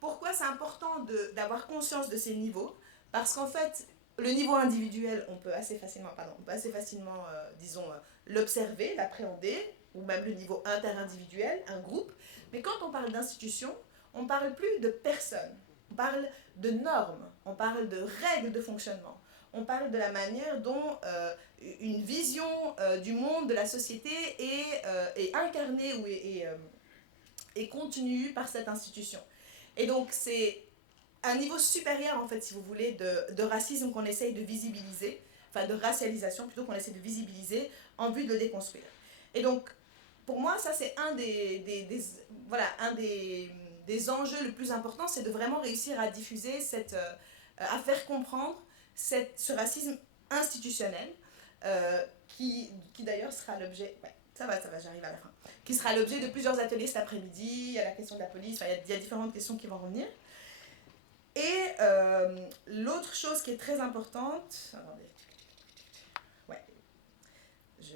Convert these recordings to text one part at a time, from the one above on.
Pourquoi c'est important d'avoir conscience de ces niveaux? Parce qu'en fait, le niveau individuel, on peut assez facilement disons, l'observer, l'appréhender, ou même le niveau interindividuel, un groupe. Mais quand on parle d'institution, on ne parle plus de personnes, on parle de normes, on parle de règles de fonctionnement, on parle de la manière dont une vision du monde, de la société est incarnée ou est contenue par cette institution. Et donc c'est un niveau supérieur, en fait, si vous voulez, de racisme qu'on essaye de visibiliser, enfin de racialisation plutôt qu'on essaie de visibiliser en vue de le déconstruire. Et donc, pour moi, ça c'est voilà, un des enjeux le plus important, c'est de vraiment réussir à diffuser, à faire comprendre ce racisme institutionnel, qui d'ailleurs sera l'objet, ouais, ça va, j'arrive à la fin, qui sera l'objet de plusieurs ateliers cet après-midi. Il y a la question de la police, enfin, il y a différentes questions qui vont revenir. Et l'autre chose qui est très importante, attendez, ouais, je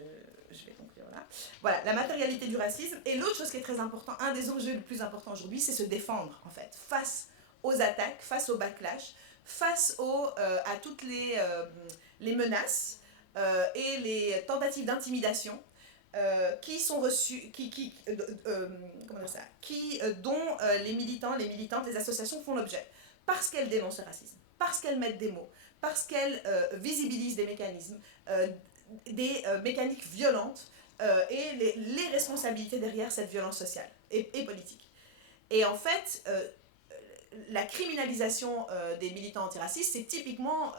vais conclure là. Voilà, la matérialité du racisme. Et l'autre chose qui est très important, un des enjeux les plus importants aujourd'hui, c'est se défendre en fait, face aux attaques, face au backlash, face à toutes les menaces et les tentatives d'intimidation qui sont reçues, comment dire ça, dont les militants, les militantes, les associations font l'objet. Parce qu'elles dénoncent le racisme, parce qu'elles mettent des mots, parce qu'elles visibilisent des mécanismes, des mécaniques violentes et les responsabilités derrière cette violence sociale et politique. Et en fait, la criminalisation des militants antiracistes, c'est typiquement,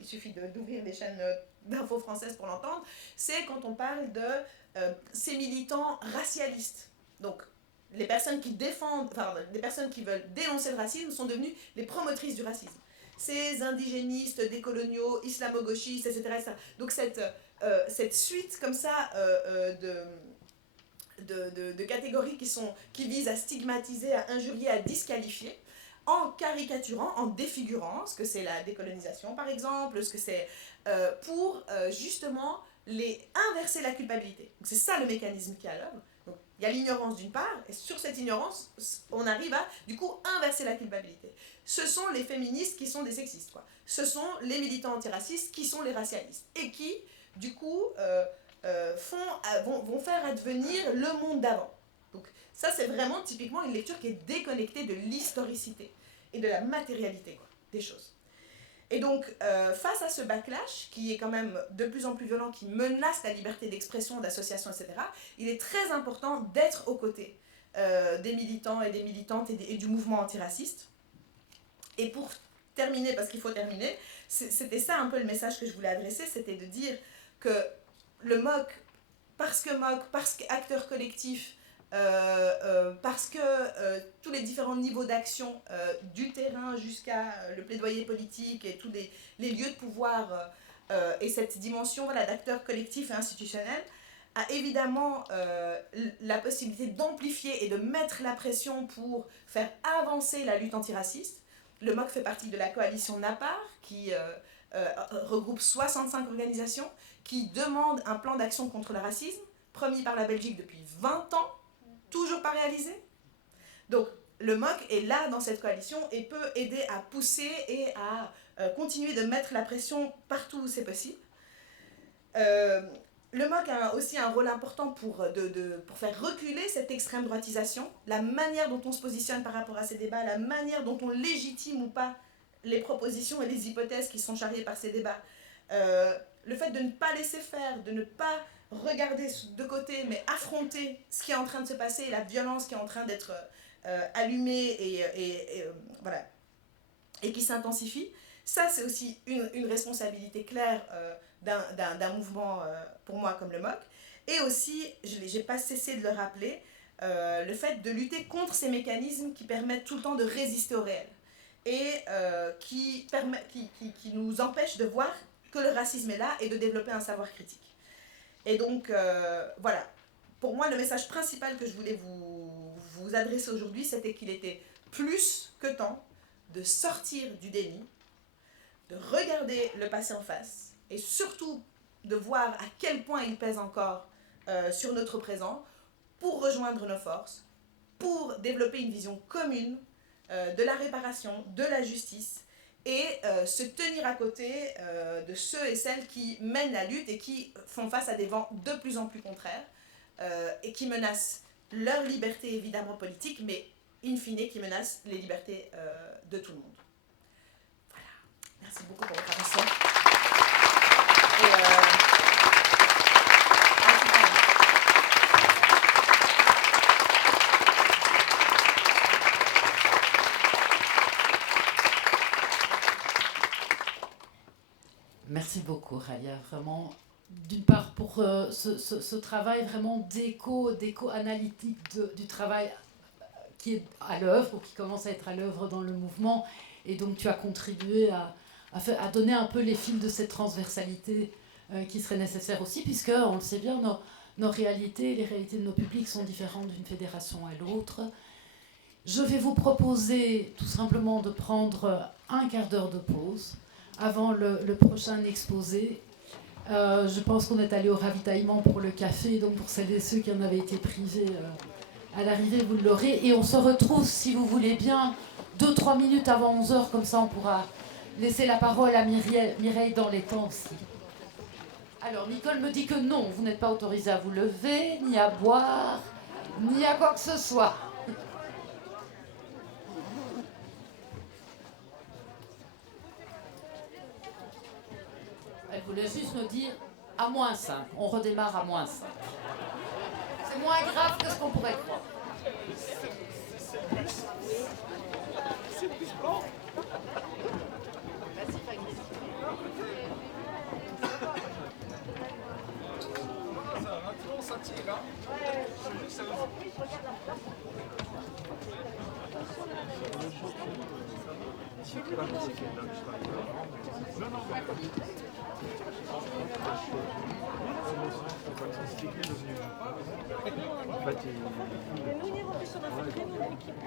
il suffit d'ouvrir les chaînes d'infos françaises pour l'entendre, c'est quand on parle de ces militants racialistes. Donc, les personnes qui défendent, enfin, les personnes qui veulent dénoncer le racisme sont devenues les promotrices du racisme. Ces indigénistes, décoloniaux, islamo-gauchistes, etc. Donc, cette suite comme ça de catégories qui visent à stigmatiser, à injurier, à disqualifier, en caricaturant, en défigurant ce que c'est la décolonisation par exemple, ce que c'est pour justement inverser la culpabilité. C'est ça le mécanisme qui est à l'œuvre. Donc, il y a l'ignorance d'une part, et sur cette ignorance, on arrive à, du coup, inverser la culpabilité. Ce sont les féministes qui sont des sexistes, quoi. Ce sont les militants antiracistes qui sont les racialistes, et qui, du coup, vont faire advenir le monde d'avant. Donc ça, c'est vraiment typiquement une lecture qui est déconnectée de l'historicité et de la matérialité, quoi, des choses. Et donc, face à ce backlash, qui est quand même de plus en plus violent, qui menace la liberté d'expression, d'association, etc., il est très important d'être aux côtés des militants et des militantes et du mouvement antiraciste. Et pour terminer, parce qu'il faut terminer, c'était ça un peu le message que je voulais adresser, c'était de dire que le MOC, parce qu'acteur collectif, parce que tous les différents niveaux d'action, du terrain jusqu'à le plaidoyer politique et tous les lieux de pouvoir et cette dimension, voilà, d'acteur collectif et institutionnel, a évidemment la possibilité d'amplifier et de mettre la pression pour faire avancer la lutte antiraciste. Le MOC fait partie de la coalition NAPAR qui regroupe 65 organisations qui demandent un plan d'action contre le racisme, promis par la Belgique depuis 20 ans, toujours pas réalisé. Donc le MOC est là dans cette coalition et peut aider à pousser et à continuer de mettre la pression partout où c'est possible. Le MOC a aussi un rôle important pour faire reculer cette extrême droitisation, la manière dont on se positionne par rapport à ces débats, la manière dont on légitime ou pas les propositions et les hypothèses qui sont charriées par ces débats. Le fait de ne pas laisser faire, de ne pas regarder de côté, mais affronter ce qui est en train de se passer, la violence qui est en train d'être allumée voilà, et qui s'intensifie. Ça, c'est aussi une responsabilité claire d'un mouvement, pour moi, comme le MOC. Et aussi, je n'ai pas cessé de le rappeler, le fait de lutter contre ces mécanismes qui permettent tout le temps de résister au réel et qui nous empêchent de voir que le racisme est là et de développer un savoir critique. Et donc, voilà. Pour moi, le message principal que je voulais vous adresser aujourd'hui, c'était qu'il était plus que temps de sortir du déni, de regarder le passé en face et surtout de voir à quel point il pèse encore sur notre présent pour rejoindre nos forces, pour développer une vision commune de la réparation, de la justice, et se tenir à côté de ceux et celles qui mènent la lutte et qui font face à des vents de plus en plus contraires et qui menacent leur liberté évidemment politique, mais in fine qui menacent les libertés de tout le monde. Voilà. Merci beaucoup pour votre attention. Et Merci beaucoup, Ralia, vraiment, d'une part pour ce travail vraiment d'éco-analytique du travail qui est à l'œuvre, ou qui commence à être à l'œuvre dans le mouvement, et donc tu as contribué à donner un peu les fils de cette transversalité qui serait nécessaire aussi, puisque, on le sait bien, nos réalités, les réalités de nos publics sont différentes d'une fédération à l'autre. Je vais vous proposer tout simplement de prendre un quart d'heure de pause avant le prochain exposé. Je pense qu'on est allé au ravitaillement pour le café, donc pour celles et ceux qui en avaient été privés à l'arrivée, vous l'aurez. Et on se retrouve, si vous voulez bien, 2-3 minutes avant 11h, comme ça on pourra laisser la parole à Mireille dans les temps aussi. Alors, Nicole me dit que non, vous n'êtes pas autorisé à vous lever, ni à boire, ni à quoi que ce soit. Elle voulait juste me dire à -5. On redémarre à -5. C'est moins grave que ce qu'on pourrait croire. C'est plus blanc. Vas-y, Fabrice. Ça tire, hein? Ouais, je regarde la place. Nous, on est sur notre réunion d'équipe.